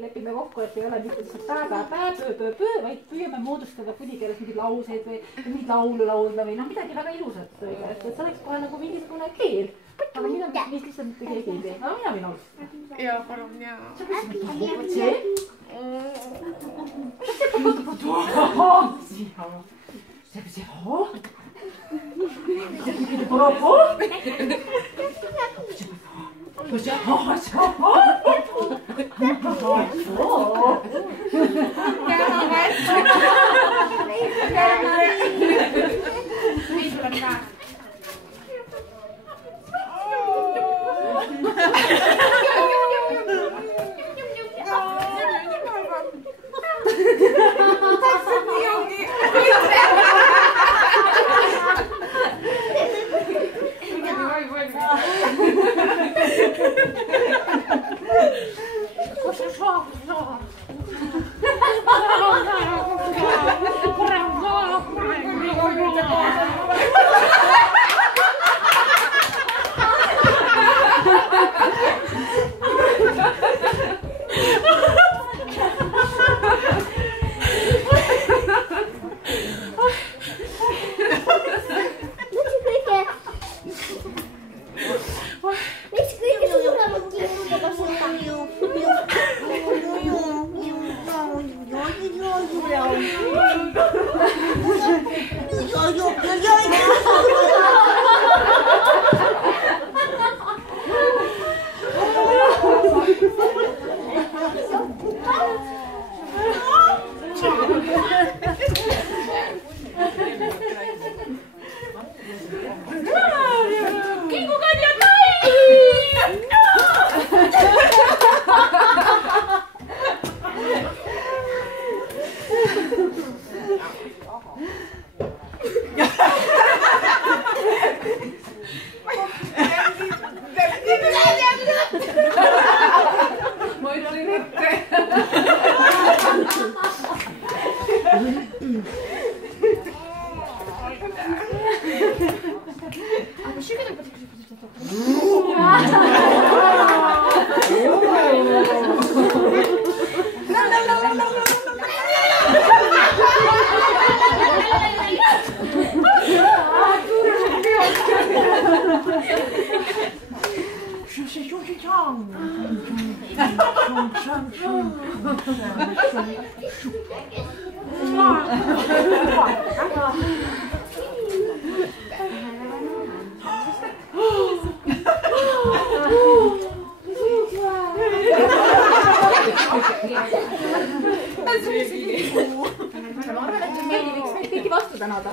lepime kokku, et ei ole mitte lihtsalt päev, vaid püüame moodustada kuni keeles mingeid lauseid või mingit laulu laulda või noh, midagi väga ilusat. Et see oleks kohe nagu mingisugune keel. Aga mida mis lihtsalt mitte keegi ei tee. Aga mina võin alustada. Jaa, palun, jaa. Sa küsid, et see? Vastu tänada.